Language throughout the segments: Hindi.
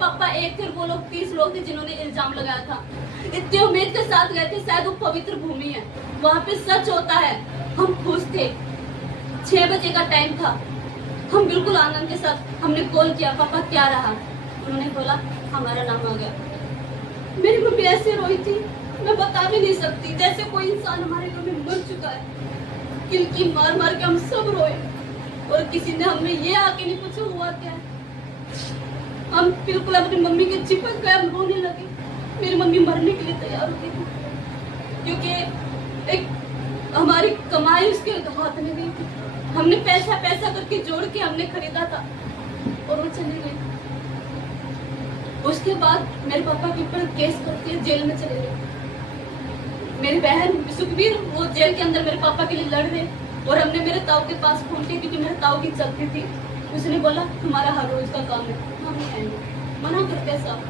पापा एक थे, वो लोग 30 लोग थे जिन्होंने इल्जाम लगाया था। इतनी उम्मीद के साथ गए थे, शायद वो पवित्र भूमि है, वहाँ पे सच होता है। हम खुश थे, 6 बजे का टाइम था, हम बिल्कुल आनंद के साथ हमने कॉल किया, पापा क्या रहा? उन्होंने बोला हमारा नाम आ गया। मेरी मम्मी ऐसे रोई थी, मैं बता भी नहीं सकती, जैसे कोई इंसान हमारे घर में मर चुका है। किलकी मार मार के हम सब रोए और किसी ने हमें ये आके नहीं पूछा हुआ क्या है। हम बिल्कुल अपनी मम्मी के चिपक गए, हम रोने लगे। मेरी मम्मी मरने के लिए तैयार हो गई थी, क्योंकि एक हमारी कमाई उसके हाथ में गई थी। हमने पैसा पैसा करके जोड़ के हमने खरीदा था और वो चली गई। उसके बाद मेरे पापा के ऊपर केस करके जेल में चले गए। मेरी बहन सुखबीर वो जेल के अंदर मेरे पापा के लिए लड़ रहे और हमने मेरे ताऊ के पास फोन किया, क्योंकि मेरे ताऊ की चलती थी। उसने बोला तुम्हारा हर रोज का काम है, हम नहीं आएंगे, मना करते साहब।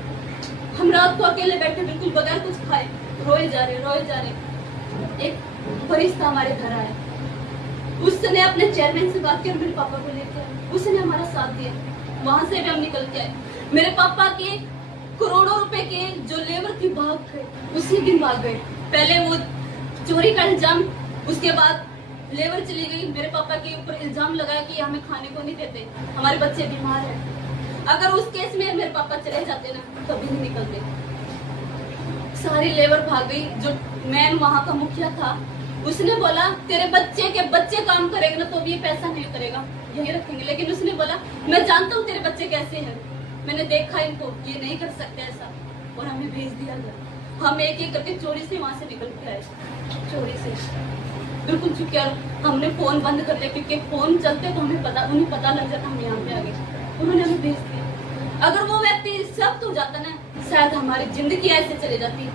हम रात को अकेले बैठे बिल्कुल बगैर कुछ खाए रोए जा रहे। एक फरिश्ता हमारे घर आया, उसने अपने चेयरमैन से बात की और मेरे पापा को लेकर उसने हमारा साथ दिया। वहां से भी हम निकल के आए। मेरे पापा के करोड़ों रुपए के जो लेबर थी भाग गए, उसी दिन भाग गए। पहले वो चोरी का इल्जाम, उसके बाद लेबर चली गई। मेरे पापा के ऊपर इल्जाम लगाया कि हमें खाने को नहीं देते, हमारे बच्चे बीमार हैं। अगर उस केस में मेरे पापा चले जाते ना, कभी नहीं निकलते। सारी लेबर भाग गई। जो मैन वहाँ का मुखिया था, उसने बोला तेरे बच्चे के बच्चे काम करेंगे ना तो भी ये पैसा नहीं करेगा, यही रखेंगे। लेकिन उसने बोला मैं जानता हूँ तेरे बच्चे कैसे हैं, मैंने देखा इनको, ये नहीं कर सकते ऐसा, और हमें भेज दिया गया। हम एक एक करके चोरी से वहाँ से निकल के आए, चोरी से बिल्कुल चुके। और हमने फोन बंद कर दिया, क्योंकि फोन चलते तो उन्हें पता लग जाता हम यहाँ पे आ गए। उन्होंने हमें भेज दिया। अगर वो व्यक्ति सख्त हो जाता ना, शायद हमारी जिंदगी ऐसे चली जाती,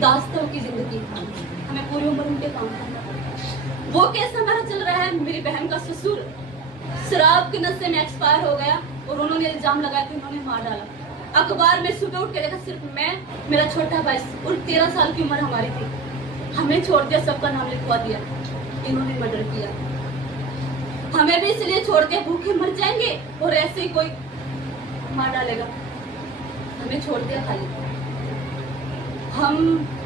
दास्तां की जिंदगी। हमें पूरी उम्र उनके काम करना पड़ा। वो केस हमारा चल रहा है। मेरी बहन का ससुर शराब के नशे में एक्सपायर हो गया और उन्होंने इल्जाम लगाया कि उन्होंने मार डाला। अखबार में सुबह उठ के देखा, सिर्फ मैं, मेरा छोटा भाई और 13 साल की उम्र हमारी थी। हमें छोड़ दिया, सबका नाम लिखवा दिया, इन्होंने मर्डर किया। हमें भी इसलिए छोड़ दिया, भूखे मर जाएंगे और ऐसे ही कोई मार डालेगा। हमें छोड़ दिया खाली। हम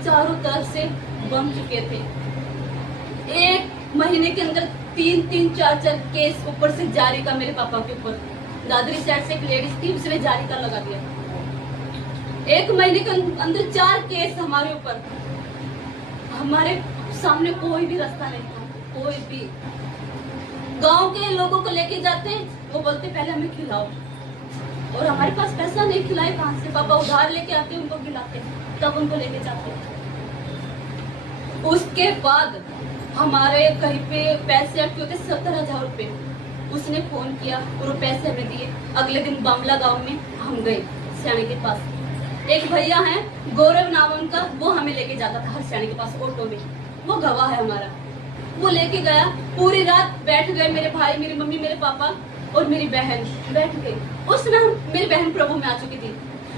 चारों तरफ से बम चुके थे। एक महीने के अंदर 3-4 केस ऊपर से जारी का मेरे पापा के ऊपर। दादरी साइड से एक लेडीज थी, उसने जारी का लगा दिया। एक महीने के अंदर 4 केस हमारे ऊपर। हमारे सामने कोई भी रास्ता नहीं था, कोई भी। गांव के लोगों को लेके जाते, वो बोलते पहले हमें खिलाओ, और हमारे पास पैसा नहीं, खिलाए कहां से? पापा उधार लेके आते, उनको खिलाते, तब उनको लेके जाते। उसके बाद हमारे कहीं पे पैसे अटके होते 70,000 रुपए। उसने फोन किया और वो पैसे हमें दिए। अगले दिन बामला गांव में हम गए, सियाने के पास। एक भैया हैं, गौरव नाम उनका, वो हमें लेके जाता था हर सियाने के पास ऑटो में। वो गवाह है हमारा। वो लेके गया, पूरी रात बैठ गए मेरे भाई, मेरी मम्मी, मेरे पापा और मेरी बहन बैठ गए। उस समय मेरी बहन प्रभु में आ चुकी थी।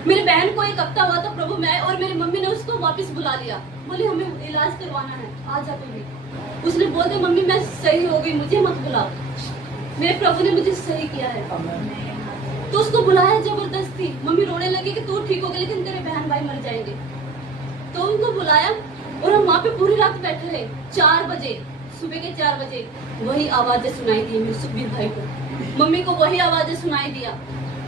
मेरी बहन को 1 हफ्ता हुआ था प्रभु में आए, और मेरी मम्मी ने उसको वापस बुला लिया। बोली हमें इलाज करवाना है, आ जा तू भी। उसने बोल दिया मम्मी मैं सही हो गई, मुझे मत बुलाओ, मेरे प्रभु ने मुझे सही किया है। तो उसको बुलाया जबरदस्ती। मम्मी रोने लगी कि तू ठीक हो गई, लेकिन तेरे बहन भाई मर जाएंगे। तो उनको बुलाया और हम वहाँ पे पूरी रात बैठे रहे। 4 बजे, सुबह के 4 बजे वही आवाजें सुनाई दी मेरे सुखबीर भाई को, मम्मी को वही आवाजें सुनाई दिया,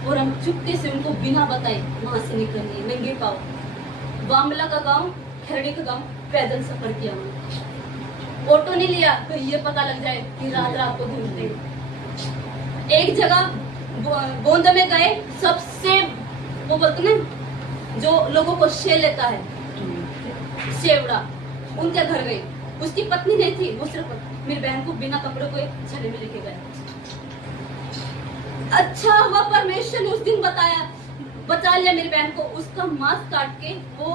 और हम चुपके से उनको बिना बताए वहां से निकल लिए नंगे पाँव। बामला का गांव, खरड़ी का गांव, पैदल सफर किया हमने। ऑटो नहीं लिया, कहीं ये पता लग जाए कि रात रात को घूमते। एक जगह गोंद में गए, सबसे वो बोलते ना जो लोगों को शे लेता है, शेवड़ा, उनके घर गए। उसकी पत्नी नहीं थी, वो सिर्फ मेरी बहन को बिना कपड़ों को एक छले में लेके गए। अच्छा हुआ परमेश्वर ने उस दिन बचा लिया मेरी बहन को। उसका मांस काट के वो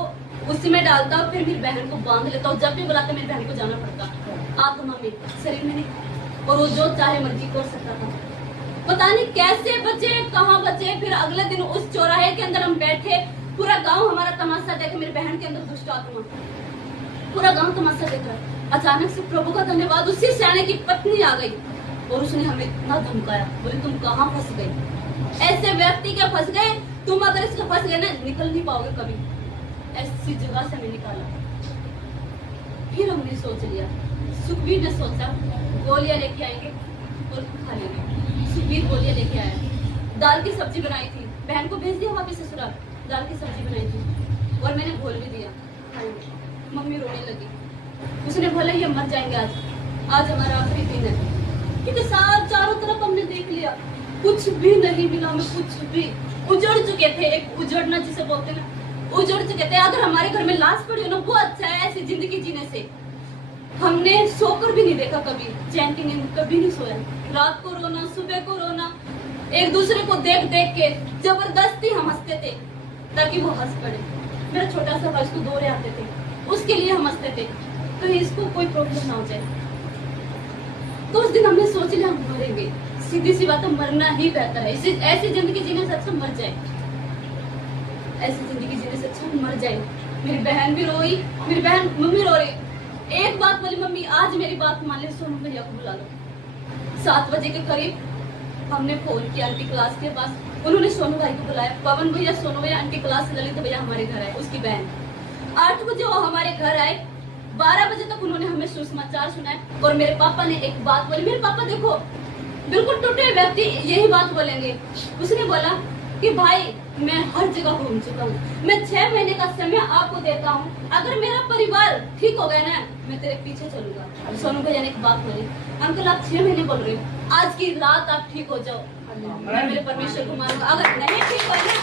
उसी में डालता और फिर मेरी बहन को बांध लेता, और जब भी बुलाता मेरी बहन को जाना पड़ता आत्मा में, शरीर में नहीं। और वो जो चाहे मर्जी कर सकता था। पता नहीं कैसे बचे, कहाँ बचे। फिर अगले दिन उस चौराहे के अंदर हम बैठे, पूरा गांव हमारा तमाशा देखे। मेरी बहन के अंदर दुष्ट आत्मा, पूरा गांव तमाशा देख रहा। अचानक से प्रभु का धन्यवाद, उसी सियाने की पत्नी आ गई और उसने हमें इतना धमकाया, बोले तुम कहाँ फंस गए, ऐसे व्यक्ति क्या फंस गए तुम अगर इसको फंस गए ना, निकल नहीं पाओगे कभी। ऐसी जगह से हमें निकाला। फिर हमने सोच लिया, सुखबीर ने सोचा गोलियां लेके आएंगे और खा लेंगे। सुखबीर गोलियां लेके आया, दाल की सब्जी बनाई थी, बहन को भेज दिया वापस ससुराल। दाल की सब्जी बनाई थी और मैंने घोल भी दिया। मम्मी रोने लगी, उसने बोला ये मर जाएंगे आज हमारा आखिरी दिन है। क्योंकि चारों तरफ हमने देख लिया, कुछ भी नहीं मिला हमें, कुछ भी। उजड़ चुके थे, एक उजड़ना जिसे बोलते हैं ना, उजड़ चुके थे। अगर हमारे घर में लाश पड़ी हो ना, वो अच्छा है ऐसी जिंदगी जीने से। हमने सोकर भी नहीं देखा कभी, चैन की नींद कभी नहीं सोया। रात को रोना, सुबह को रोना, एक दूसरे को देख देख के जबरदस्ती हम हंसते थे ताकि वो हंस पड़े। मेरा छोटा सा भाई, उसको दौरे आते थे, उसके लिए हम हंसते थे तो इसको कोई प्रॉब्लम ना हो जाए। तो उस दिन हमने सोच लिया हम मरेंगे। सीधी सी बात है, मरना ही बेहतर है। ऐसी जिंदगी जीने से अच्छा मर जाए, ऐसी जिंदगी जीने से अच्छा मर जाए। मेरी बहन भी रोई, मेरी बहन मम्मी रो रही। एक बात बोली, मम्मी आज मेरी बात मान ले, सोनू भैया को बुला लो। 7 बजे के करीब हमने फोन किया आंटी क्लास के पास, उन्होंने सोनू भाई को बुलाया। पवन भैया, सोनू भैया, आंटी क्लास, ललित भैया हमारे घर आए, उसकी बहन। 8 बजे वो हमारे घर आए। 12 बजे तक उन्होंने हमें सुसमाचार सुनाए और मेरे पापा ने एक बात बोली। मेरे पापा देखो बिल्कुल टूटे व्यक्ति यही बात बोलेंगे। उसने बोला कि भाई मैं हर जगह घूम चुका हूँ, मैं 6 महीने का समय आपको देता हूँ, अगर मेरा परिवार ठीक हो गया ना मैं तेरे पीछे चलूंगा। सोनू भैया ने एक बात बोली, अंकल आप 6 महीने बोल रहे हो, आज की रात आप ठीक हो जाओ, मैं मेरे परमेश्वर को मानूंगा। अगर नहीं ठीक हो ना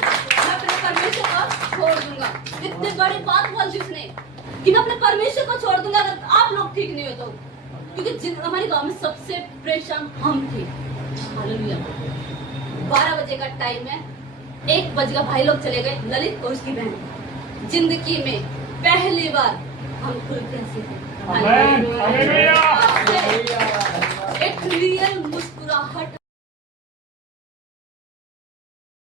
मैं अपने परमेश्वर को छोड़ दूंगा। इतनी बड़ी बात बोल दी उसने कि मैं अपने परमेश्वर को छोड़ दूंगा अगर आप लोग ठीक नहीं हो तो। क्योंकि हमारे गांव में सबसे परेशान हम थे। हालेलुया। 12 बजे का टाइम है, 1 बज का भाई लोग चले गए, ललित और उसकी बहन। जिंदगी में पहली बार हम खुल के हंसे थे। एक रियल मुस्कुराहट